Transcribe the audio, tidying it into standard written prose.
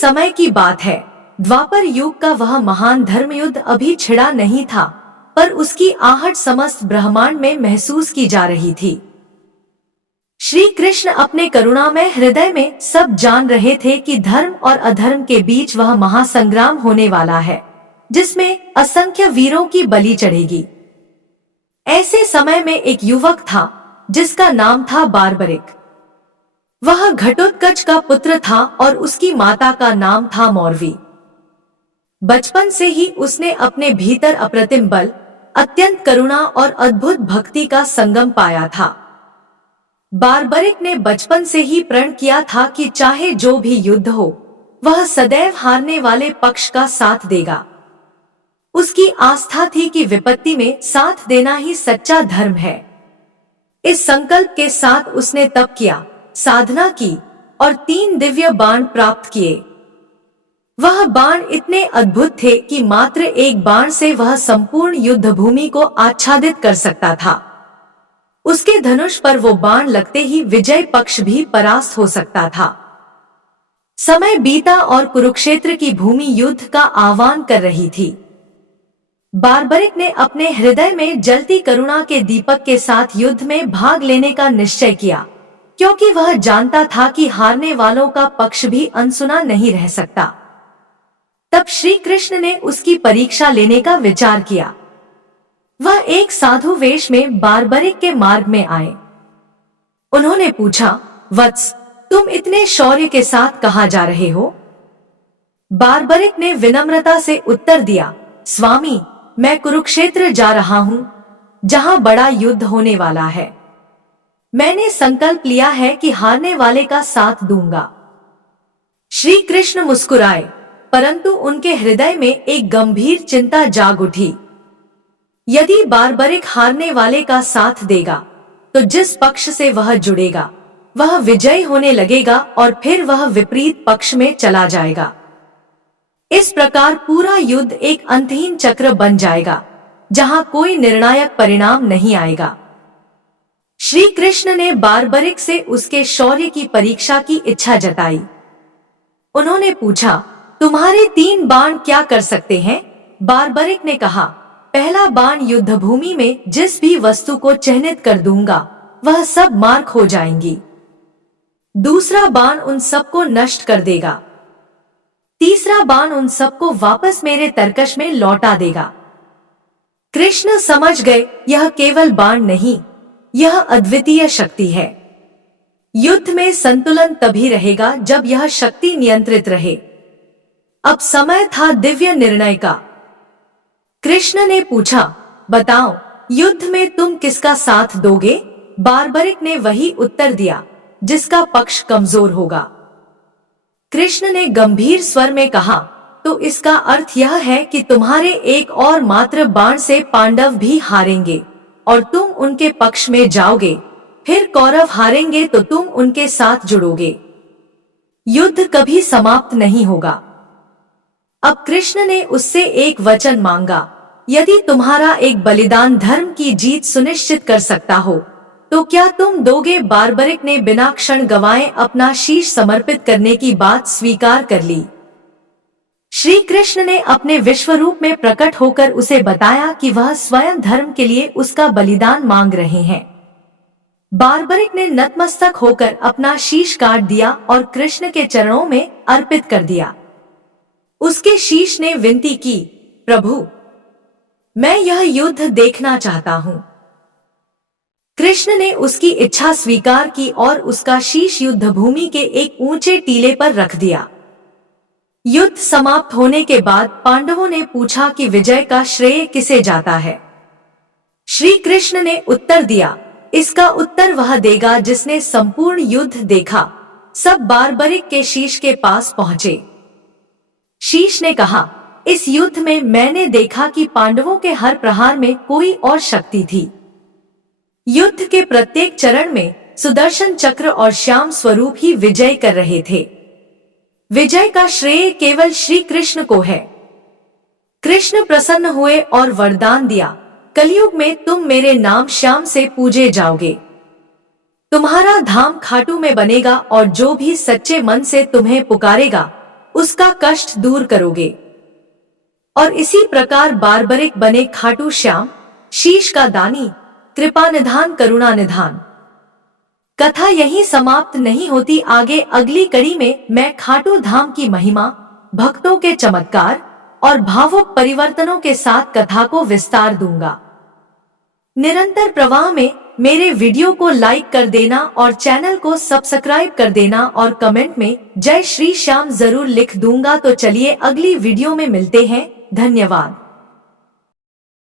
समय की बात है। द्वापर युग का वह महान धर्म युद्ध अभी छिड़ा नहीं था, पर उसकी आहट समस्त ब्रह्मांड में महसूस की जा रही थी। श्री कृष्ण अपने करुणामय हृदय में सब जान रहे थे कि धर्म और अधर्म के बीच वह महासंग्राम होने वाला है, जिसमें असंख्य वीरों की बलि चढ़ेगी। ऐसे समय में एक युवक था जिसका नाम था बार्बरिक। वह घटोत्कच का पुत्र था और उसकी माता का नाम था मौरवी। बचपन से ही उसने अपने भीतर अप्रतिम बल, अत्यंत करुणा और अद्भुत भक्ति का संगम पाया था। बार्बरिक ने बचपन से ही प्रण किया था कि चाहे जो भी युद्ध हो, वह सदैव हारने वाले पक्ष का साथ देगा। उसकी आस्था थी कि विपत्ति में साथ देना ही सच्चा धर्म है। इस संकल्प के साथ उसने तप किया, साधना की और 3 दिव्य बाण प्राप्त किए। वह बाण इतने अद्भुत थे कि मात्र एक बाण से वह संपूर्ण युद्ध भूमि को आच्छादित कर सकता था। उसके धनुष पर वो बाण लगते ही विजय पक्ष भी परास्त हो सकता था। समय बीता और कुरुक्षेत्र की भूमि युद्ध का आह्वान कर रही थी। बार्बरिक ने अपने हृदय में जलती करुणा के दीपक के साथ युद्ध में भाग लेने का निश्चय किया, क्योंकि वह जानता था कि हारने वालों का पक्ष भी अनसुना नहीं रह सकता। तब श्री कृष्ण ने उसकी परीक्षा लेने का विचार किया। वह एक साधु वेश में बार्बरिक के मार्ग में आए। उन्होंने पूछा, वत्स, तुम इतने शौर्य के साथ कहाँ जा रहे हो? बार्बरिक ने विनम्रता से उत्तर दिया, स्वामी, मैं कुरुक्षेत्र जा रहा हूँ, जहाँ बड़ा युद्ध होने वाला है। मैंने संकल्प लिया है कि हारने वाले का साथ दूंगा। श्री कृष्ण मुस्कुराए, परंतु उनके हृदय में एक गंभीर चिंता जाग उठी। यदि बार्बरिक हारने वाले का साथ देगा, तो जिस पक्ष से वह जुड़ेगा, वह विजयी होने लगेगा और फिर वह विपरीत पक्ष में चला जाएगा। इस प्रकार पूरा युद्ध एक अंतहीन चक्र बन जाएगा, जहां कोई निर्णायक परिणाम नहीं आएगा। श्री कृष्ण ने बार्बरिक से उसके शौर्य की परीक्षा की इच्छा जताई। उन्होंने पूछा, तुम्हारे 3 बाण क्या कर सकते हैं? बार्बरिक ने कहा, पहला बाण युद्ध भूमि में जिस भी वस्तु को चिह्नित कर दूंगा, वह सब मार्क हो जाएंगी। दूसरा बाण उन सबको नष्ट कर देगा। तीसरा बाण उन सबको वापस मेरे तरकश में लौटा देगा। कृष्ण समझ गए, यह केवल बाण नहीं, यह अद्वितीय शक्ति है। युद्ध में संतुलन तभी रहेगा जब यह शक्ति नियंत्रित रहे। अब समय था दिव्य निर्णय का। कृष्ण ने पूछा, बताओ, युद्ध में तुम किसका साथ दोगे? बार्बरिक ने वही उत्तर दिया, जिसका पक्ष कमजोर होगा। कृष्ण ने गंभीर स्वर में कहा, तो इसका अर्थ यह है कि तुम्हारे एक और मात्र बाण से पांडव भी हारेंगे और तुम उनके पक्ष में जाओगे। फिर कौरव हारेंगे तो तुम उनके साथ जुड़ोगे। युद्ध कभी समाप्त नहीं होगा। अब कृष्ण ने उससे एक वचन मांगा, यदि तुम्हारा एक बलिदान धर्म की जीत सुनिश्चित कर सकता हो, तो क्या तुम दोगे? बार्बरिक ने बिना क्षण गवाए अपना शीश समर्पित करने की बात स्वीकार कर ली। श्री कृष्ण ने अपने विश्वरूप में प्रकट होकर उसे बताया कि वह स्वयं धर्म के लिए उसका बलिदान मांग रहे हैं। बार्बरिक ने नतमस्तक होकर अपना शीश काट दिया और कृष्ण के चरणों में अर्पित कर दिया। उसके शीश ने विनती की, प्रभु, मैं यह युद्ध देखना चाहता हूँ। कृष्ण ने उसकी इच्छा स्वीकार की और उसका शीश युद्ध भूमि के एक ऊंचे टीले पर रख दिया। युद्ध समाप्त होने के बाद पांडवों ने पूछा कि विजय का श्रेय किसे जाता है। श्री कृष्ण ने उत्तर दिया, इसका उत्तर वह देगा जिसने संपूर्ण युद्ध देखा। सब बार्बरिक के शीश के पास पहुंचे। शीश ने कहा, इस युद्ध में मैंने देखा कि पांडवों के हर प्रहार में कोई और शक्ति थी। युद्ध के प्रत्येक चरण में सुदर्शन चक्र और श्याम स्वरूप ही विजय कर रहे थे। विजय का श्रेय केवल श्री कृष्ण को है। कृष्ण प्रसन्न हुए और वरदान दिया, कलयुग में तुम मेरे नाम श्याम से पूजे जाओगे। तुम्हारा धाम खाटू में बनेगा और जो भी सच्चे मन से तुम्हें पुकारेगा उसका कष्ट दूर करोगे। और इसी प्रकार बारबरिक बने खाटू श्याम, शीश का दानी, कृपा निधान, करुणा निधान। कथा यहीं समाप्त नहीं होती, आगे अगली कड़ी में मैं खाटू धाम की महिमा, भक्तों के चमत्कार और भावुक परिवर्तनों के साथ कथा को विस्तार दूंगा। निरंतर प्रवाह में मेरे वीडियो को लाइक कर देना और चैनल को सब्सक्राइब कर देना और कमेंट में जय श्री श्याम जरूर लिख दूंगा। तो चलिए अगली वीडियो में मिलते हैं। धन्यवाद।